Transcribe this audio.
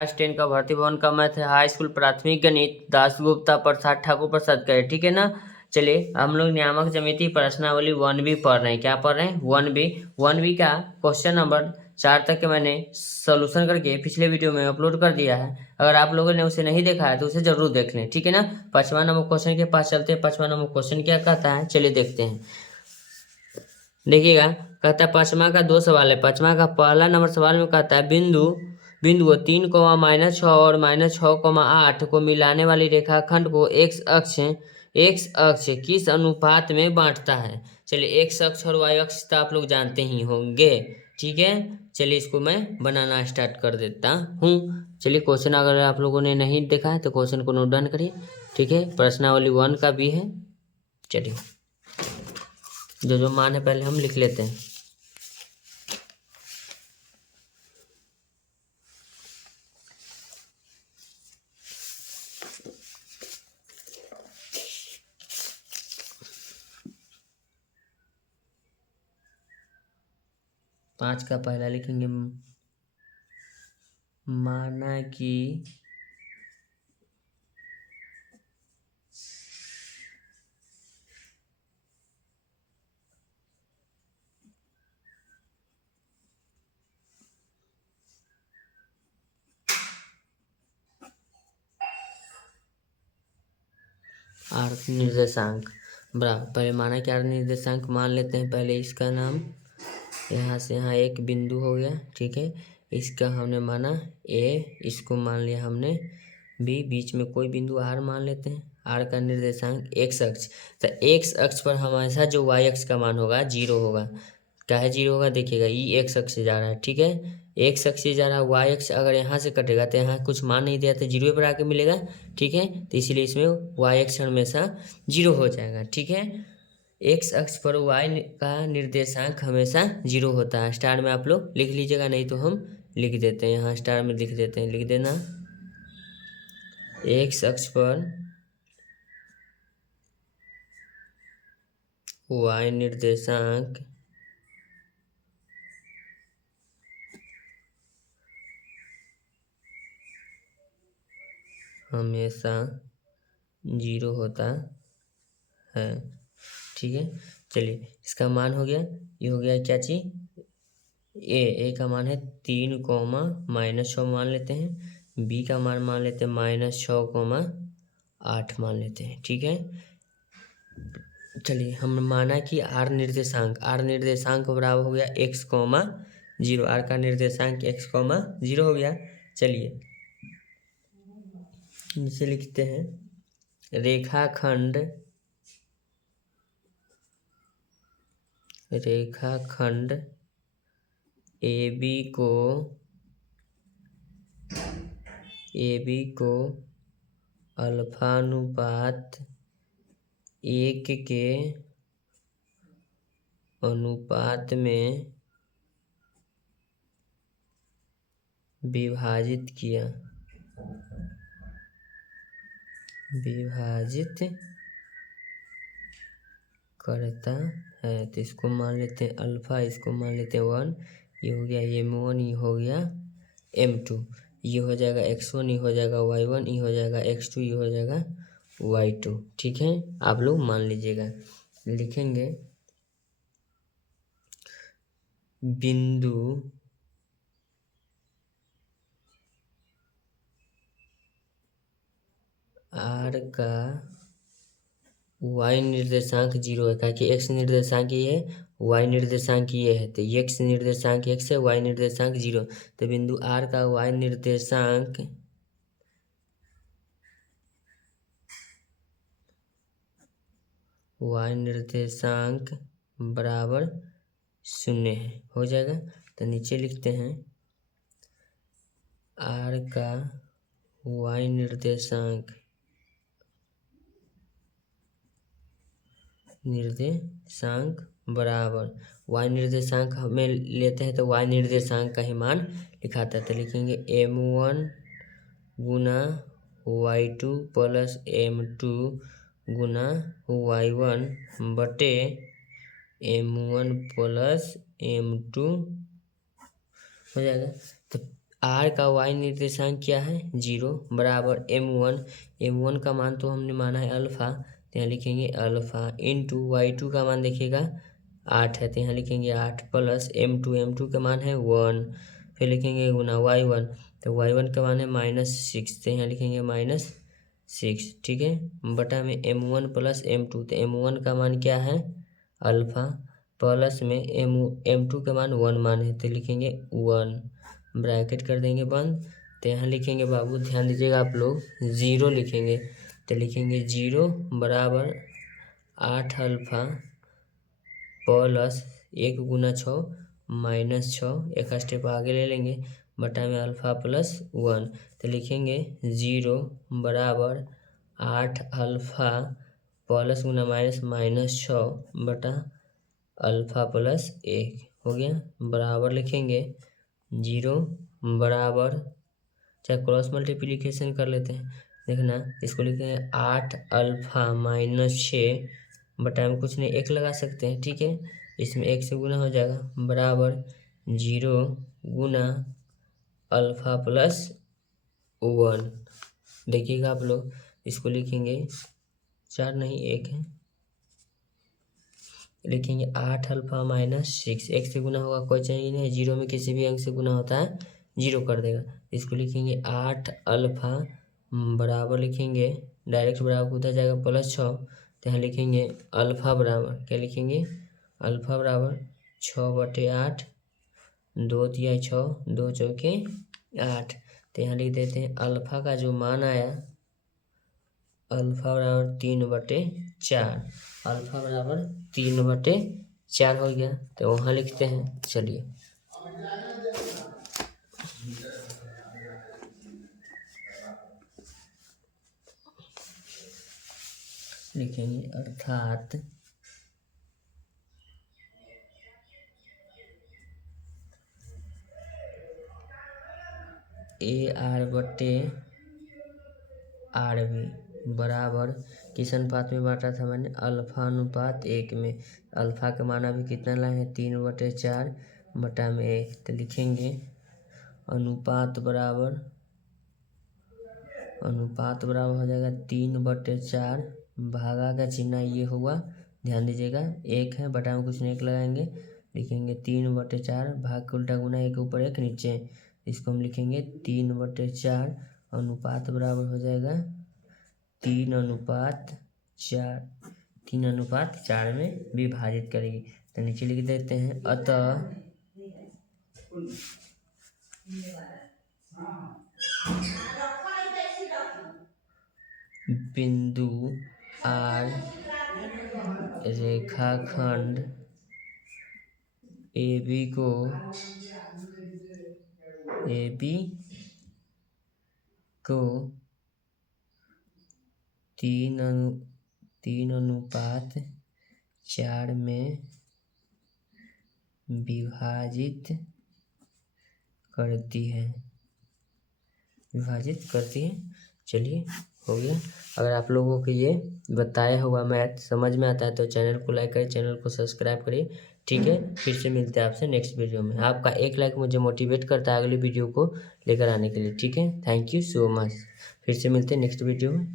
Class 10 का भर्ती भवन का मैथ है, हाई स्कूल प्राथमिक गणित, दासगुप्ता प्रसाद ठाकुर प्रसाद का है, ठीक है ना। चलिए हम लोग नियामक समिति प्रश्नावली 1B पढ़ रहे हैं। क्या पढ़ रहे हैं? 1B का क्वेश्चन नंबर 4 तक के मैंने सोल्यूशन करके पिछले वीडियो में अपलोड कर दिया है। अगर आप लोगों ने उसे नहीं देखा है तो उसे जरूर देख लें, ठीक है ना। 5वां नंबर क्वेश्चन के पास चलते हैं। 5वां नंबर क्वेश्चन क्या कहता है, चलिए देखते हैं। देखिएगा, कहता है 5वां का 2 सवाल है। 5वां का पहला नंबर सवाल में कहता है बिंदु 3, -6 और -6,8 को मिलाने वाली रेखाखंड को एक्स अक्ष किस अनुपात में बांटता है। चलिए एक्स अक्ष और वाई अक्ष तो आप लोग जानते ही होंगे, ठीक है। चलिए इसको मैं बनाना स्टार्ट कर देता हूँ। चलिए क्वेश्चन अगर आप लोगों ने नहीं देखा है तो क्वेश्चन को नोट डाउन करिए, ठीक है। प्रश्नावली 1 का भी है। चलिए जो मान है पहले हम लिख लेते हैं। पाँच का पहला लिखेंगे, माना कि आर निर्देशांक बराबर, पहले माना कि आर निर्देशांक मान लेते हैं। पहले इसका नाम यहाँ से यहाँ एक बिंदु हो गया, ठीक है। इसका हमने माना ए, इसको मान लिया हमने बी, बीच में कोई बिंदु आर मान लेते हैं। आर का निर्देशांक एक्स अक्ष, तो एक्स अक्ष पर हमेशा जो वाई अक्ष का मान होगा 0 होगा। क्या है 0 होगा, देखिएगा ये एक्स अक्ष से जा रहा है, ठीक है। एक्स अक्ष से जा रहा है, वाई अक्ष अगर यहाँ से कटेगा तो यहाँ कुछ मान नहीं दिया तो 0 पर आके मिलेगा, ठीक है। तो इसीलिए इसमें वाई अक्ष हमेशा 0 हो जाएगा, ठीक है। एक्स अक्ष पर वाई का निर्देशांक हमेशा 0 होता है। स्टार में आप लोग लिख लीजिएगा, नहीं तो हम लिख देते हैं, यहाँ स्टार में लिख देते हैं, लिख देना। एक्स अक्ष पर वाई निर्देशांक हमेशा 0 होता है, ठीक है। चलिए इसका मान हो गया, ये हो गया क्या चीज, ए का मान है 3, -6 मान लेते हैं। बी का मान लेते हैं -6,8 मान लेते हैं, ठीक है। चलिए हम माना कि आर निर्देशांक बराबर हो गया x, 0। आर का निर्देशांक x, 0 हो गया। चलिए नीचे लिखते हैं, रेखाखंड ए बी को अल्फानुपात 1 के अनुपात में विभाजित करता है। तो इसको मान लेते हैं अल्फा, इसको मान लेते हैं 1। ये हो गया m1, ये हो गया m2, ये हो जाएगा x1, ये हो जाएगा y1, ये हो जाएगा x2, ये हो जाएगा y2, ठीक है। आप लोग मान लीजिएगा, लिखेंगे बिंदु आर का y निर्देशांक 0 है, क्या कि x निर्देशांक ये है, y निर्देशांक ये है। तो x निर्देशांक x है, y निर्देशांक 0। तो बिंदु r का y निर्देशांक बराबर 0 है, हो जाएगा। तो नीचे लिखते हैं r का y निर्देशांक बराबर, y निर्देशांक हमें लेते हैं तो y निर्देशांक का ही मान लिखाता है। तो लिखेंगे m1 गुना y2 प्लस m2 गुना y1 बटे m1 प्लस m2 हो जाएगा। तो आर का वाई निर्देशांक क्या है 0 बराबर m1 का मान तो हमने माना है अल्फा, तो यहाँ लिखेंगे अल्फा इंटू y2 का मान देखिएगा 8 है, तो यहाँ लिखेंगे 8 प्लस m2 का मान है 1, फिर लिखेंगे गुना y1, तो y1 का मान है -6, तो यहाँ लिखेंगे -6, ठीक है, बटा में m1 प्लस m2, तो m1 का मान क्या है अल्फा, प्लस में m2 का मान 1 मान है, तो लिखेंगे 1, ब्रैकेट कर देंगे बंद, तो यहाँ लिखेंगे बाबू ध्यान दीजिएगा आप लोग 0 लिखेंगे, तो लिखेंगे 0 बराबर 8 अल्फा प्लस 1 गुना 6 -6, एक स्टेप आगे ले लेंगे, बटा में अल्फा प्लस 1, तो लिखेंगे 0 बराबर 8 अल्फा प्लस गुना -6 बटा अल्फा प्लस 1 हो गया, बराबर लिखेंगे 0 बराबर, चाहे क्रॉस मल्टीप्लिकेशन कर लेते हैं, देखना इसको लिखेंगे 8 अल्फा -6 बटा में कुछ नहीं 1 लगा सकते हैं, ठीक है, इसमें 1 से गुना हो जाएगा, बराबर 0 गुना अल्फा प्लस 1, देखिएगा आप लोग इसको लिखेंगे 4 नहीं 1 है, लिखेंगे 8 अल्फा -6, 1 से गुना होगा कोई चाहिए नहीं, 0 में किसी भी अंक से गुना होता है 0 कर देगा, इसको लिखेंगे 8 अल्फा बराबर लिखेंगे डायरेक्ट बराबर उधर जाएगा +6, तो यहाँ लिखेंगे अल्फा बराबर क्या लिखेंगे अल्फा बराबर 6/8, 2 तिया 6, 2 चौके 8, तो यहाँ लिख देते हैं अल्फा का जो मान आया अल्फा बराबर 3/4, अल्फा बराबर 3/4 हो गया, तो वहाँ लिखते हैं, चलिए लिखेंगे अर्थात AR/RB बराबर किस अनुपात में बांटा था मैंने अल्फा अनुपात 1 में, अल्फा का मान अभी कितना लाए हैं 3/4 बटा में 1, तो लिखेंगे अनुपात बराबर हो जाएगा 3/4, भागा का चिन्ह ये हुआ, ध्यान दीजिएगा 1 है, बटा में कुछ नहीं 1 लगाएंगे, लिखेंगे 3/4, भाग के उल्टा गुना 1 ऊपर 1 नीचे, इसको हम लिखेंगे 3/4, अनुपात बराबर हो जाएगा 3:4 में विभाजित करेगी, तो नीचे लिख देते हैं अतः बिंदु R रेखाखंड AB को 3:4 में विभाजित करती है, चलिए हो गया। अगर आप लोगों को ये बताया हुआ मैथ समझ में आता है तो चैनल को लाइक करिए, चैनल को सब्सक्राइब करिए, ठीक है, फिर से मिलते हैं आपसे नेक्स्ट वीडियो में। आपका एक लाइक मुझे मोटिवेट करता है अगली वीडियो को लेकर आने के लिए, ठीक है, थैंक यू सो मच, फिर से मिलते हैं नेक्स्ट वीडियो में।